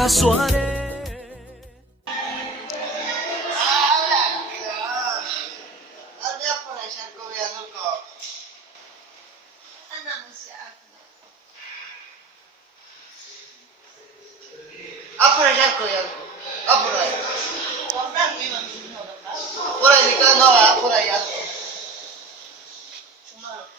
acaso haré. 앞으로 거야. 앞으로. 그러니까 너 앞으로 해야 돼. 정말.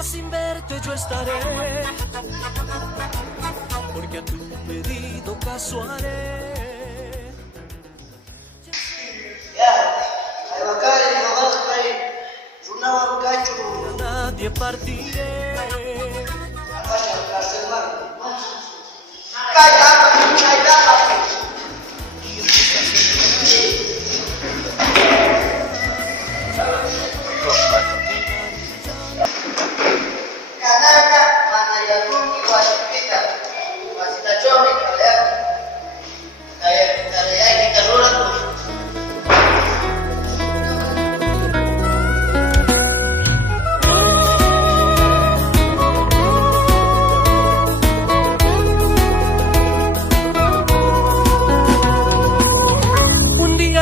Sin verte yo estaré, porque a tu pedido caso haré. Nadie partiré.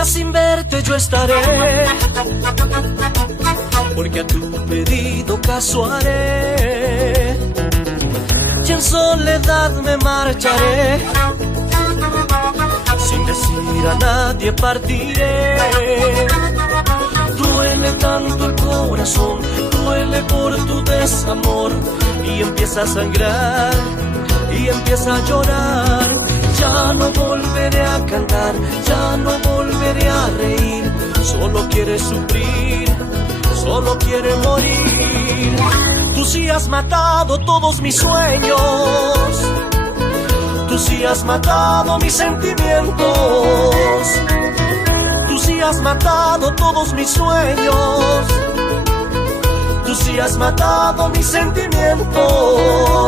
Sin verte yo estaré, porque a tu pedido caso haré, y en soledad me marcharé, sin decir a nadie partiré. Duele tanto el corazón, duele por tu desamor, y empieza a sangrar, y empieza a llorar. Ya no volveré a cantar, ya no volveré a reír. Solo quiere sufrir, solo quiere morir. Tú sí has matado todos mis sueños, tú sí has matado mis sentimientos, tú sí has matado todos mis sueños, tú sí has matado mis sentimientos.